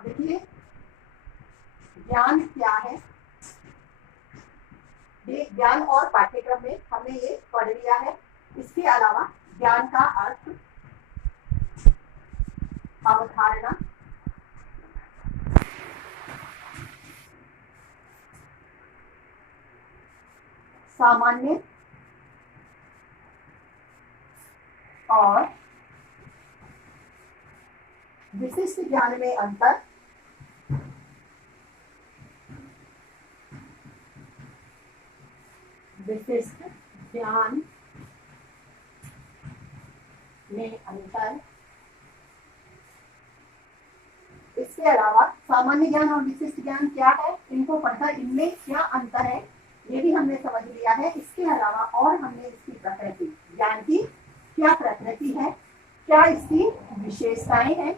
अब देखिए ज्ञान क्या है। ये ज्ञान और पाठ्यक्रम में हमने ये पढ़ लिया है। इसके अलावा ज्ञान का अर्थ, अवधारणा, सामान्य और विशिष्ट ज्ञान में अंतर, विशिष्ट ज्ञान में अंतर। इसके अलावा सामान्य ज्ञान और विशिष्ट ज्ञान क्या है, इनको पढ़कर इनमें क्या अंतर है ये भी हमने समझ लिया है। इसके अलावा और हमने इसकी प्रकृति, ज्ञान की क्या प्रकृति है, क्या इसकी विशेषताएं हैं,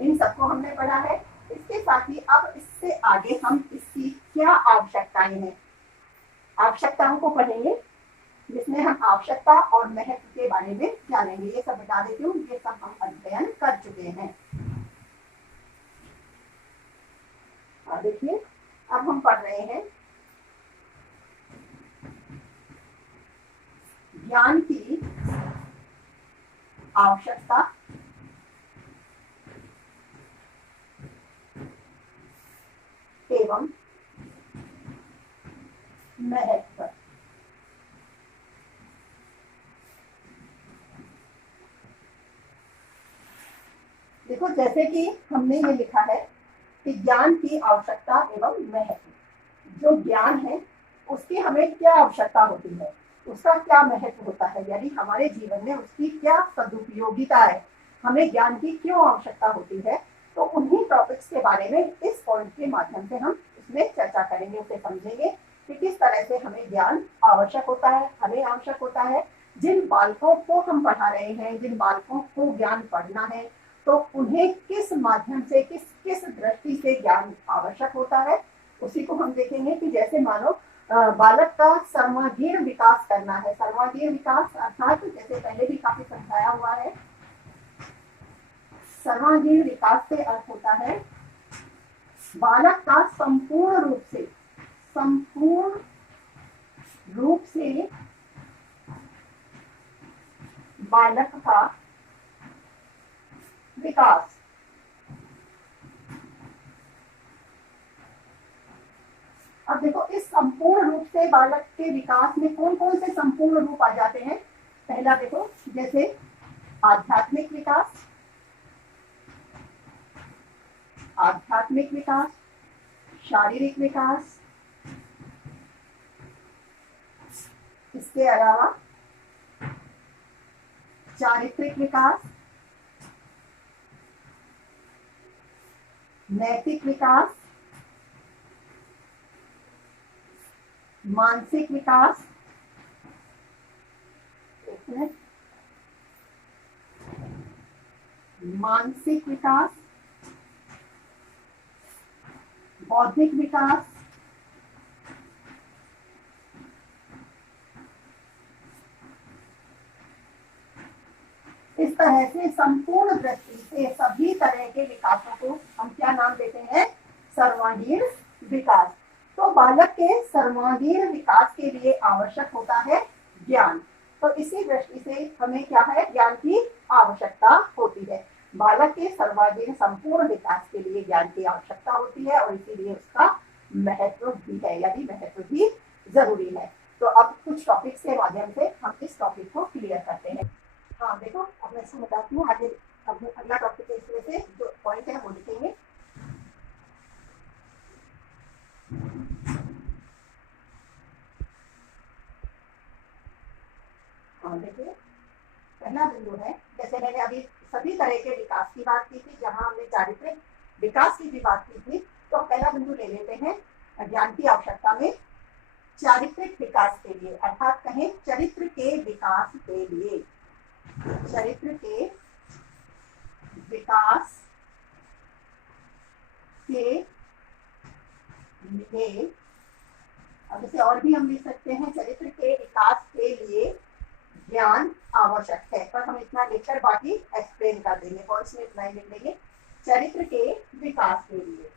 इन सबको हमने पढ़ा है। इसके साथ ही अब इससे आगे हम इसकी क्या आवश्यकताएं हैं, आवश्यकताओं को पढ़ेंगे, जिसमें हम आवश्यकता और महत्व के बारे में जानेंगे। ये सब बता देती हूँ, ये सब हम अध्ययन कर चुके हैं। और देखिए अब हम पढ़ रहे हैं ज्ञान की आवश्यकता एवं महत्व। देखो जैसे कि हमने ये लिखा है कि ज्ञान की आवश्यकता एवं महत्व। जो ज्ञान है उसकी हमें क्या आवश्यकता होती है, उसका क्या महत्व होता है, यानी हमारे जीवन में उसकी क्या सदुपयोगिता है, हमें ज्ञान की क्यों आवश्यकता होती है। तो उन्हीं टॉपिक्स के बारे में इस पॉइंट के माध्यम से हम इसमें चर्चा करेंगे, उसे समझेंगे कि किस तरह से हमें ज्ञान आवश्यक होता है, हमें आवश्यक होता है। जिन बालकों को हम पढ़ा रहे हैं, जिन बालकों को ज्ञान पढ़ना है, तो उन्हें किस माध्यम से, किस किस दृष्टि से ज्ञान आवश्यक होता है, उसी को हम देखेंगे। कि जैसे मानो बालक का सर्वांगीण विकास करना है। सर्वांगीण विकास अर्थात जैसे पहले भी काफी समझाया हुआ है, सर्वांगीण विकास से अर्थ होता है बालक का संपूर्ण रूप से बालक का विकास। अब देखो इस संपूर्ण रूप से बालक के विकास में कौन कौन से संपूर्ण रूप आ जाते हैं। पहला देखो जैसे आध्यात्मिक विकास, आध्यात्मिक विकास, शारीरिक विकास, इसके अलावा चारित्रिक विकास, नैतिक विकास, मानसिक विकास, मानसिक विकास, बौद्धिक विकास, इस तरह से संपूर्ण दृष्टि से सभी तरह के विकासों को हम क्या नाम देते हैं, सर्वांगीण विकास। तो बालक के सर्वांगीण विकास के लिए आवश्यक होता है ज्ञान। तो इसी दृष्टि से हमें क्या है, ज्ञान की आवश्यकता होती है। बालक के सर्वांगीण संपूर्ण विकास के लिए ज्ञान की आवश्यकता होती है और इसीलिए उसका महत्व भी है, यानी महत्व भी जरूरी है। तो अब कुछ टॉपिक्स के माध्यम से हम इस टॉपिक को क्लियर करते हैं। हाँ देखो अब मैं इसको बताती हूँ आगे। अब अगला टॉपिक है, इसमें से जो पॉइंट है वो लिखेंगे। हाँ देखिए पहला बिंदु है, जैसे मैंने अभी सभी तरह के विकास की बात की थी, जहां हमने चारित्रिक विकास की भी बात की थी। तो पहला बिंदु ले लेते हैं ज्ञान की आवश्यकता में चारित्रिक विकास के लिए, अर्थात कहें चरित्र के विकास के लिए, चरित्र के विकास के लिए। अब इसे और भी हम लिख सकते हैं, चरित्र के विकास के लिए ज्ञान आवश्यक है। पर हम इतना लिखकर बाकी एक्सप्लेन कर देंगे, और इसमें इतना ही लिख लेंगे, चरित्र के विकास के लिए।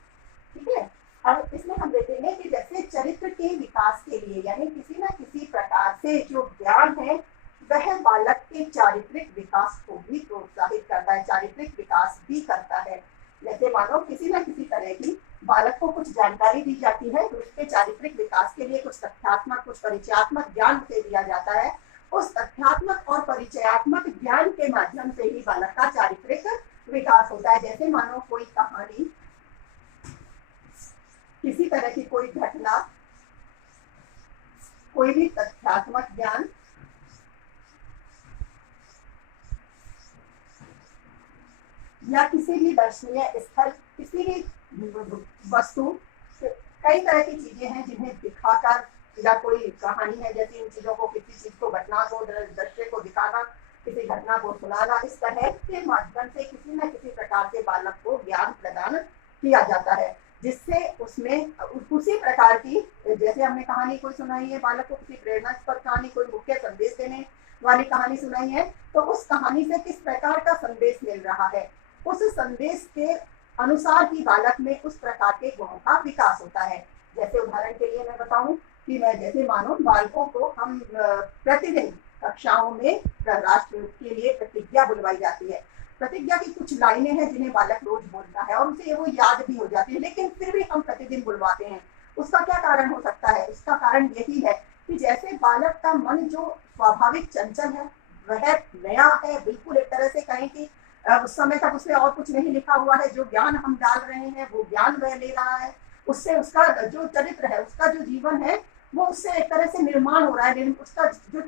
ठीक है। अब इसमें हम देखेंगे कि जैसे चरित्र के विकास के लिए, यानी किसी ना किसी प्रकार से जो ज्ञान है वह बालक के चारित्रिक विकास को भी प्रोत्साहित करता है, चारित्रिक विकास भी करता है। जैसे मानो किसी ना किसी तरह की बालक को कुछ जानकारी दी जाती है, तो उसके चारित्रिक विकास के लिए कुछ तथ्यात्मक, कुछ परिचयात्मक ज्ञान उसे दिया जाता है। उस तथ्यात्मक और परिचयात्मक ज्ञान के माध्यम से ही बालक का चारित्रिक विकास होता है। जैसे मानो कोई कहानी, किसी तरह की कोई घटना, कोई भी तथ्यात्मक ज्ञान या किसी भी दर्शनीय स्थल, किसी भी वस्तु, कई तरह की चीजें हैं जिन्हें दिखाकर, या कोई कहानी है जैसे इन चीजों को, किसी चीज को, घटना को, दृश्य को दिखाना, किसी घटना को सुनाना, इस तरह के माध्यम से किसी न किसी प्रकार से बालक को ज्ञान प्रदान किया जाता है, जिससे उसमें उसी प्रकार की, जैसे हमने कहानी कोई सुनाई है बालक को, किसी प्रेरणास्पद कहानी, कोई मुख्य संदेश देने वाली कहानी सुनाई है, तो उस कहानी से किस प्रकार का संदेश मिल रहा है, उस संदेश के अनुसार ही बालक में उस प्रकार के गुणों का विकास होता है। जैसे उदाहरण के लिए मैं बताऊं कि मैं जैसे मानो बालकों को हम प्रतिदिन कक्षाओं में राष्ट्र के लिए प्रतिज्ञा बुलवाई जाती है। प्रतिज्ञा की कुछ लाइनें हैं जिन्हें बालक रोज बोलता है और उसे वो याद भी हो जाती है, लेकिन फिर भी हम प्रतिदिन बुलवाते हैं। उसका क्या कारण हो सकता है? उसका कारण यही है कि जैसे बालक का मन जो स्वाभाविक चंचल है, वह नया है, बिल्कुल एक तरह से कहें कि उस समय तक उसमें और कुछ नहीं लिखा हुआ है, जो ज्ञान हम डाल रहे हैं वो ज्ञान वह ले रहा है, उससे उसका जो चरित्र है, उसका जो जीवन है, वो उससे एक तरह से निर्माण हो रहा है, उसका जो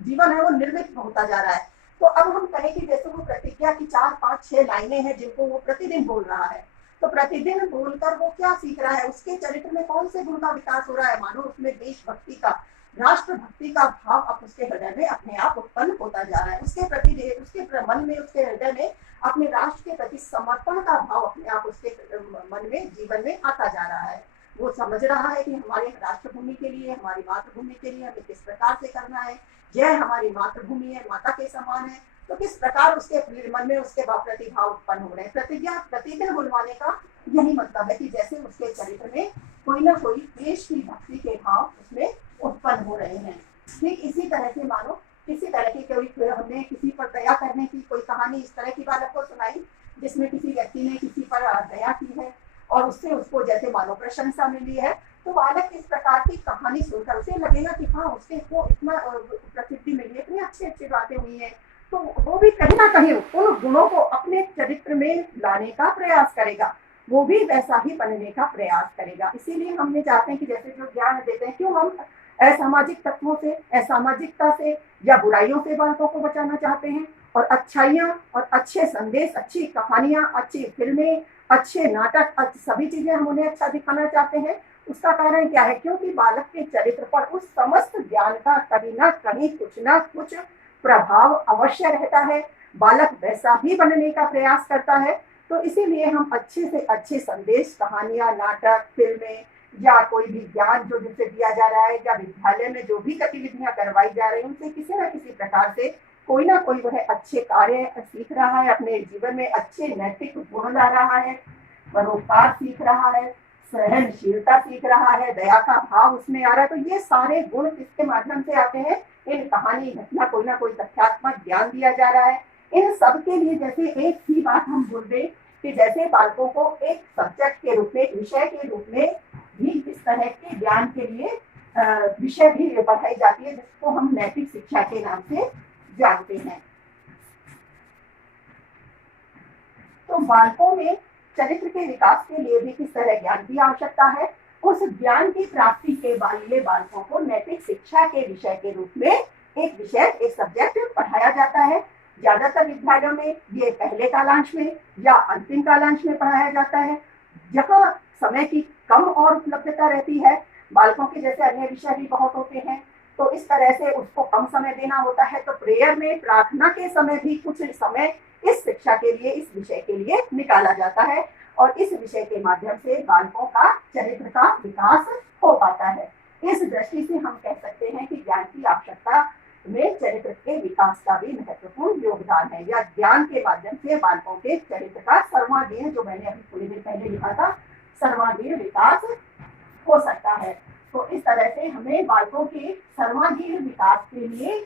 जीवन है वो निर्मित होता जा रहा है। तो अब हम कहें कि जैसे वो प्रतिज्ञा की 4, 5, 6 लाइनें हैं जिनको वो प्रतिदिन बोल रहा है, तो प्रतिदिन बोलकर वो क्या सीख रहा है, उसके चरित्र में कौन से गुण का विकास हो रहा है? मानो उसमें देशभक्ति का, राष्ट्र भक्ति का भाव अब उसके हृदय में अपने आप उत्पन्न होता जा रहा है। उसके प्रति, उसके मन में, उसके हृदय में अपने राष्ट्र के प्रति समर्पण का भाव अपने आप उसके मन में, जीवन में आता जा रहा है। वो समझ रहा है कि हमारे राष्ट्रभूमि के लिए, हमारी मातृभूमि के लिए हमें किस प्रकार से करना है। यह हमारी मातृभूमि है, माता के समान है, तो किस प्रकार उसके मन में उसके प्रति भाव उत्पन्न हो रहे हैं। प्रतिज्ञा प्रतिदिन बुलवाने का यही मतलब है कि जैसे उसके चरित्र में कोई ना कोई देश की भक्ति के भाव उसमें उत्पन्न हो रहे हैं। ठीक इसी तरह से मानो किसी तरह की कोई, हमने किसी पर दया करने की कोई कहानी इस तरह की बालक को सुनाई, जिसमें किसी व्यक्ति ने किसी पर दया की है और उससे उसको जैसे मानो प्रशंसा मिली है, तो बालक इस प्रकार की कहानी सुनकर उसे लगेगा कि हाँ, उसके को इतना प्रसिद्धि मिली है, इतनी अच्छी अच्छी बातें हुई है, तो वो भी कहीं ना कहीं उन गुणों को अपने चरित्र में लाने का प्रयास करेगा, वो भी वैसा ही बनने का प्रयास करेगा। इसीलिए हमने चाहते हैं कि जैसे जो ज्ञान देते हैं, क्यों हम असामाजिक तत्वों से, असामाजिकता से या बुराइयों से बालकों को बचाना चाहते हैं, और अच्छाइयाँ और अच्छे संदेश, अच्छी कहानियां, अच्छी फिल्में, अच्छे नाटक, सभी चीजें हम उन्हें अच्छा दिखाना चाहते हैं। उसका कारण क्या है? क्योंकि बालक के चरित्र पर उस समस्त ज्ञान का कहीं ना कहीं कुछ ना कुछ प्रभाव अवश्य रहता है, बालक वैसा ही बनने का प्रयास करता है। तो इसीलिए हम अच्छे से अच्छे संदेश, कहानियां, नाटक, फिल्में या कोई भी ज्ञान जो जिसे दिया जा रहा है, या विद्यालय में जो भी गतिविधियां करवाई जा रही हैं, उनसे किसी न किसी प्रकार से कोई ना कोई वह अच्छे कार्य सीख रहा है, अपने जीवन में अच्छे नैतिक गुण ला रहा है, परोपकार सीख रहा है, सहनशीलता सीख रहा है, दया का भाव उसमें आ रहा है। तो ये सारे गुण किसके माध्यम से आते हैं? इन कहानी, घटना, कोई ना कोई तथ्यात्मक ज्ञान दिया जा रहा है। इन सब के लिए जैसे एक ही बात हम बोल दें कि जैसे बालकों को एक सब्जेक्ट के रूप में, एक विषय के रूप में भी इस तरह के ज्ञान के लिए विषय भी पढ़ाई जाती है, जिसको हम नैतिक शिक्षा के नाम से जानते हैं। तो बालकों में चरित्र के विकास के लिए भी किस तरह ज्ञान की आवश्यकता है, उस ज्ञान की प्राप्ति के लिए बालकों को नैतिक शिक्षा के विषय के रूप में एक विषय, एक सब्जेक्ट पढ़ाया जाता है। ज्यादातर विद्यालयों में ये पहले कालांश में या अंतिम कालांश में पढ़ाया जाता है, जहाँ समय की कम और उपलब्धता रहती है। बालकों के जैसे अन्य विषय भी बहुत होते हैं, तो इस तरह से उसको कम समय देना होता है। तो प्रेयर में, प्रार्थना के समय भी कुछ समय इस शिक्षा के लिए, इस विषय के लिए निकाला जाता है, और इस विषय के माध्यम से बालकों का चरित्र का विकास हो पाता है। इस दृष्टि से हम कह सकते हैं कि ज्ञान की आवश्यकता में चरित्र के विकास का भी महत्वपूर्ण योगदान है, या ज्ञान के माध्यम से बालकों के चरित्र का सर्वांगीण, जो मैंने अभी थोड़ी देर पहले लिखा था, सर्वांगीण विकास हो सकता है। तो इस तरह से हमें बालकों के सर्वांगीण विकास के लिए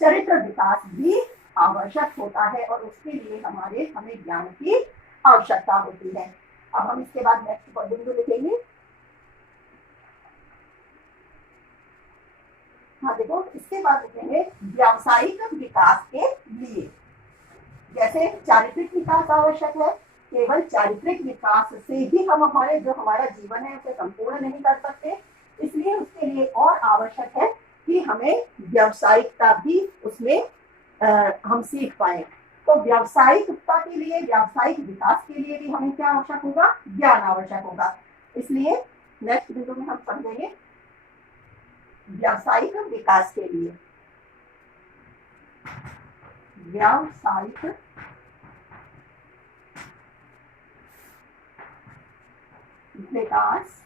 चरित्र विकास भी आवश्यक होता है, और उसके लिए हमें ज्ञान की आवश्यकता होती है। अब हम इसके बाद नेक्स्ट बिंदु लिखेंगे। हाँ देखो, इसके बाद लिखेंगे व्यावसायिक विकास के लिए। जैसे चारित्रिक विकास आवश्यक है, केवल चारित्रिक विकास से ही हम हमारा जीवन है उसे संपूर्ण नहीं कर सकते, इसलिए उसके लिए और आवश्यक है कि हमें व्यावसायिकता भी उसमें हम सीख पाए। तो व्यावसायिकता के लिए, व्यावसायिक विकास के लिए भी हमें क्या आवश्यक होगा? ज्ञान आवश्यक होगा। इसलिए नेक्स्ट बिंदु में हम समझेंगे व्यावसायिक विकास के लिए। व्यावसायिक विकास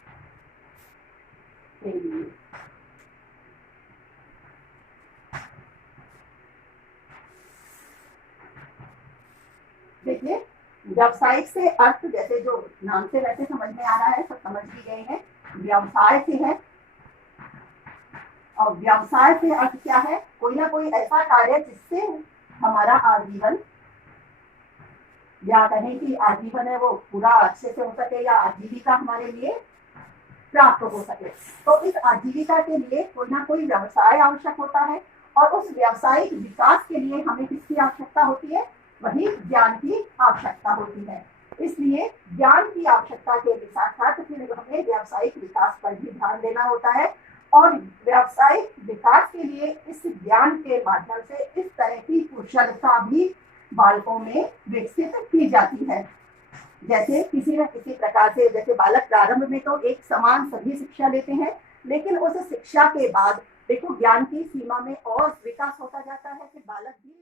के लिए देखिए, व्यावसायिक से अर्थ, जैसे जो नाम से वैसे समझ में आ रहा है, सब समझ भी गए हैं, व्यवसाय से है। और व्यवसाय से अर्थ क्या है? कोई ना कोई ऐसा कार्य जिससे हमारा आजीवन, या कहें कि आजीवन है वो पूरा अच्छे से हो सके, या आजीविका हमारे लिए प्राप्त हो सके। तो इस आजीविका के लिए कोई ना कोई व्यवसाय आवश्यक होता है, और उस व्यावसायिक विकास के लिए हमें किसकी आवश्यकता होती है? वही ज्ञान की आवश्यकता होती है। इसलिए ज्ञान की आवश्यकता के साथ साथ फिर हमें व्यावसायिक विकास पर भी ध्यान देना होता है, और व्यावसायिक विकास के लिए इस ज्ञान के माध्यम से इस तरह की कुशलता भी बालकों में विकसित की जाती है। जैसे किसी न किसी प्रकार से, जैसे बालक प्रारंभ में तो एक समान सभी शिक्षा लेते हैं, लेकिन उस शिक्षा के बाद देखो ज्ञान की सीमा में और विकास होता जाता है, फिर बालक भी